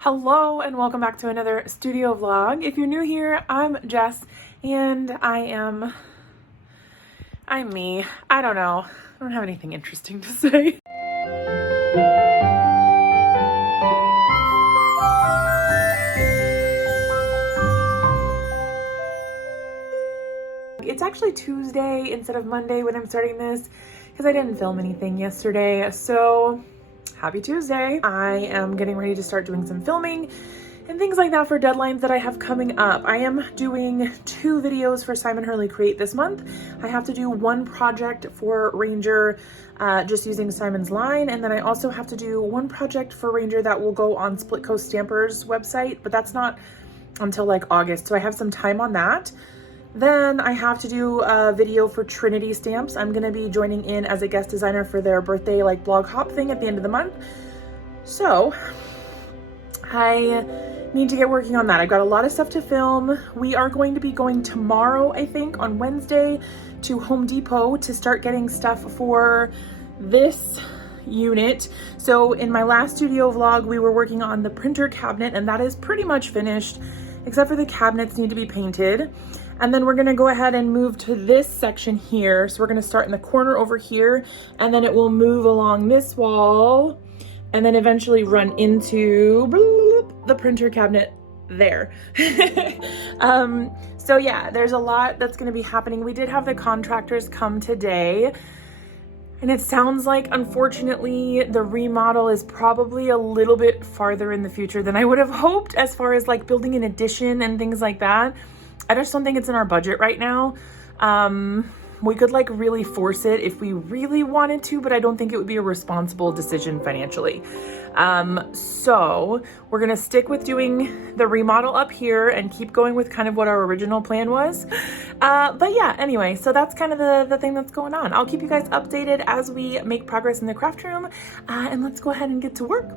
Hello and welcome back to another studio vlog. If you're new here, I'm Jess and I'm me. I don't know. I don't have anything interesting to say. It's actually Tuesday instead of Monday when I'm starting this because I didn't film anything yesterday. So happy Tuesday. I am getting ready to start doing some filming and things like that for deadlines that I have coming up. I am doing 2 videos for Simon Hurley Create this month. I have to do 1 project for Ranger just using Simon's line, and then I also have to do 1 project for Ranger that will go on Split Coast Stampers website, but that's not until like August, so I have some time on that. Then I have to do a video for Trinity Stamps. I'm gonna be joining in as a guest designer for their birthday like blog hop thing at the end of the month. So I need to get working on that. I've got a lot of stuff to film. We are going to be going tomorrow, I think, on Wednesday to Home Depot to start getting stuff for this unit. So in my last studio vlog, we were working on the printer cabinet and that is pretty much finished, except for the cabinets need to be painted. And then we're gonna go ahead and move to this section here. So we're gonna start in the corner over here and then it will move along this wall and then eventually run into the printer cabinet there. So yeah, there's a lot that's gonna be happening. We did have the contractors come today and it sounds like, unfortunately, the remodel is probably a little bit farther in the future than I would have hoped as far as like building an addition and things like that. I just don't think it's in our budget right now. We could like really force it if we really wanted to, but I don't think it would be a responsible decision financially. So we're gonna stick with doing the remodel up here and keep going with kind of what our original plan was. But yeah, anyway, so that's kind of the thing that's going on. I'll keep you guys updated as we make progress in the craft room, and let's go ahead and get to work.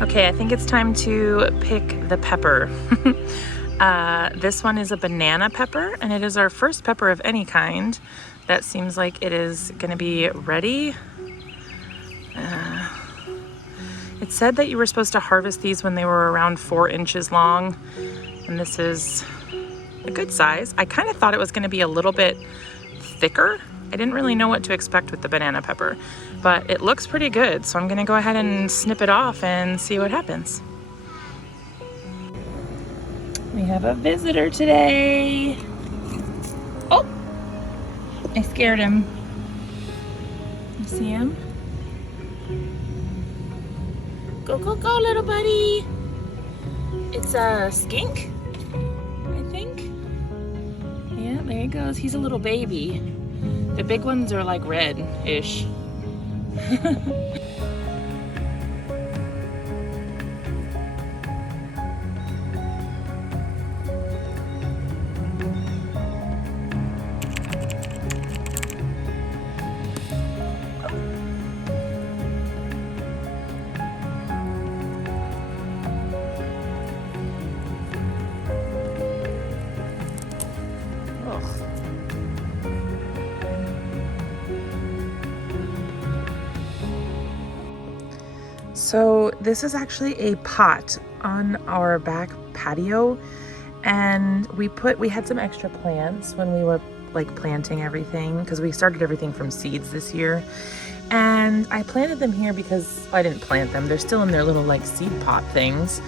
Okay, I think it's time to pick the pepper. This one is a banana pepper, and it is our first pepper of any kind. That seems like it is gonna be ready. It said that you were supposed to harvest these when they were around 4 inches long, and this is a good size. I kind of thought it was gonna be a little bit thicker. I didn't really know what to expect with the banana pepper, but it looks pretty good. So I'm gonna go ahead and snip it off and see what happens. We have a visitor today. Oh, I scared him. You see him? Go, go, go, little buddy. It's a skink, I think. Yeah, there he goes. He's a little baby. The big ones are like red-ish. So this is actually a pot on our back patio, and we had some extra plants when we were like planting everything, because we started everything from seeds this year. And I planted them here because I didn't plant them. They're still in their little like seed pot things.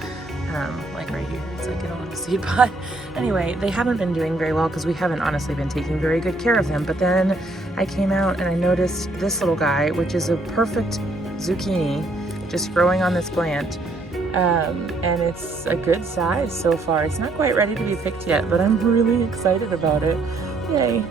Like right here, it's like in a little seed pot. Anyway, they haven't been doing very well because we haven't honestly been taking very good care of them. But then I came out and I noticed this little guy, which is a perfect zucchini, just growing on this plant. And it's a good size so far. It's not quite ready to be picked yet, but I'm really excited about it. Yay.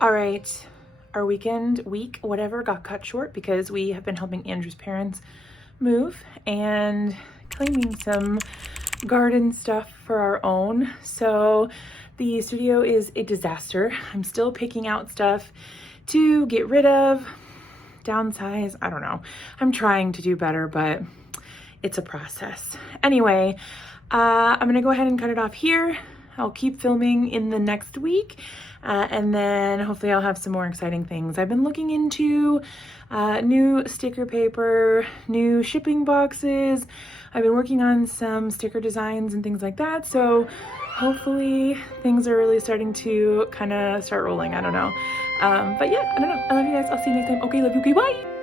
All right, our week, whatever, got cut short because we have been helping Andrew's parents move and claiming some garden stuff for our own. So the studio is a disaster. I'm still picking out stuff to get rid of, downsize, I don't know. I'm trying to do better, but it's a process. Anyway, I'm gonna go ahead and cut it off here. I'll keep filming in the next week, and then hopefully I'll have some more exciting things. I've been looking into new sticker paper, new shipping boxes. I've been working on some sticker designs and things like that, so hopefully things are really starting to kind of start rolling. I don't know. But yeah, I don't know. I love you guys. I'll see you next time. Okay, love you. Okay, bye.